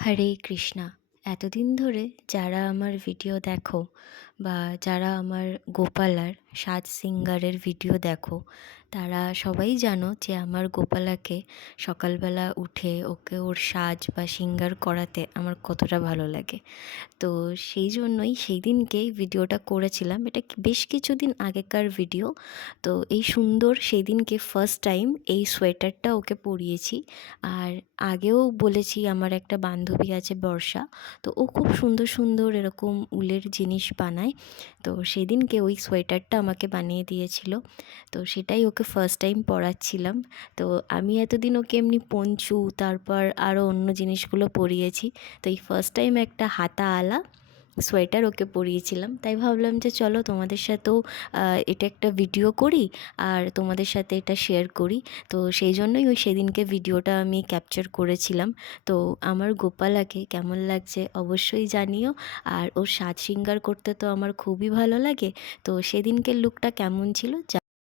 হরে কৃষ্ণা। এতদিন ধরে যারা আমার ভিডিও দেখো বা যারা আমার গোপালার সাজ সিঙ্গারের ভিডিও দেখো, তারা সবাই জানো যে আমার গোপালাকে সকালবেলা উঠে ওকে ওর সাজ বা সিঙ্গার করাতে আমার কতটা ভালো লাগে। তো সেই জন্যই সেই দিনকেই ভিডিওটা করেছিলাম। এটা বেশ কিছুদিন আগেকার ভিডিও। তো এই সুন্দর সেই দিনকে ফার্স্ট টাইম এই সোয়েটারটা ওকে পরিয়েছি। আর আগেও বলেছি, আমার একটা বান্ধবী আছে বর্ষা, তো ও খুব সুন্দর সুন্দর এরকম উলের জিনিস বানায়। তো সেদিনকে ওই সোয়েটারটা আমাকে বানিয়ে দিয়েছিল, তো সেটাই ওকে ফার্স্ট টাইম পরাচ্ছিলাম। তো আমি এতদিন ওকে এমনি পঞ্চু তারপর আরও অন্য জিনিসগুলো পরিয়েছি, তো এই ফার্স্ট টাইম একটা হাতাওয়ালা সোয়েটার ওকে পরিয়েছিলাম। তাই ভাবলাম যে চলো তোমাদের সাথেও এটা একটা ভিডিও করি আর তোমাদের সাথে এটা শেয়ার করি। তো সেই জন্যই সেদিনকে ভিডিওটা আমি ক্যাপচার করেছিলাম। তো আমার গোপালাকে কেমন লাগছে অবশ্যই জানিও। আর ওর সাজ সিঙ্গার করতে তো আমার খুবই ভালো লাগে। তো সেদিনকের লুকটা কেমন ছিল